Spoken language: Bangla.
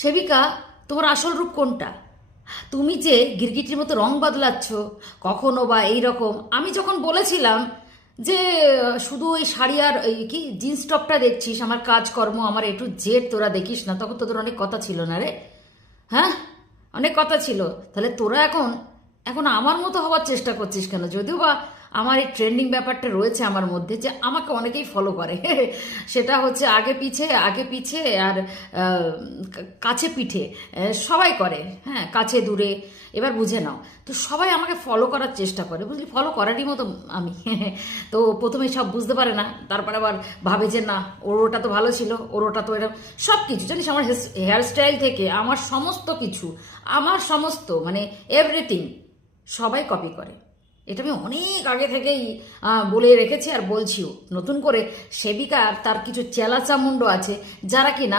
সেবিকা, তোমার আসল রূপ কোনটা? তুমি যে গিরগিটির মতো রং বদলাচ্ছ কখনো বা এই রকম, আমি যখন বলেছিলাম যে শুধু ওই শাড়ি আর এই কি জিন্স টপটা দেখছিস, আমার কাজকর্ম আমার একটু জেদ তোরা দেখিস না, তখন তোদের অনেক কথা ছিল না রে? হ্যাঁ, অনেক কথা ছিল। তাহলে তোরা এখন এখন আমার মতো হওয়ার চেষ্টা করছিস কেন? যদিও বা আমার এই ট্রেন্ডিং ব্যাপারটা রয়েছে আমার মধ্যে, যে আমাকে অনেকেই ফলো করে সেটা হচ্ছে আগে পিছে আর কাছে পিঠে, সবাই করে। হ্যাঁ, কাছে দূরে, এবার বুঝে নাও। তো সবাই আমাকে ফলো করার চেষ্টা করে, বুঝলি, ফলো করারই মতো আমি তো প্রথমে সব বুঝতে পারে না, তারপরে আবার ভাবে যে না, ওর ওটা তো ভালো ছিল, ওর ওটা তো এরকম। সব কিছু জানিস, আমার হেয়ার স্টাইল থেকে আমার সমস্ত কিছু, আমার সমস্ত মানে এভরিথিং সবাই কপি করে। এটা আমি অনেক আগে থেকেই বলে রেখেছি আর বলছিও। নতুন করে সেবিকা আর তার কিছু চেলা চামুন্ড আছে যারা কিনা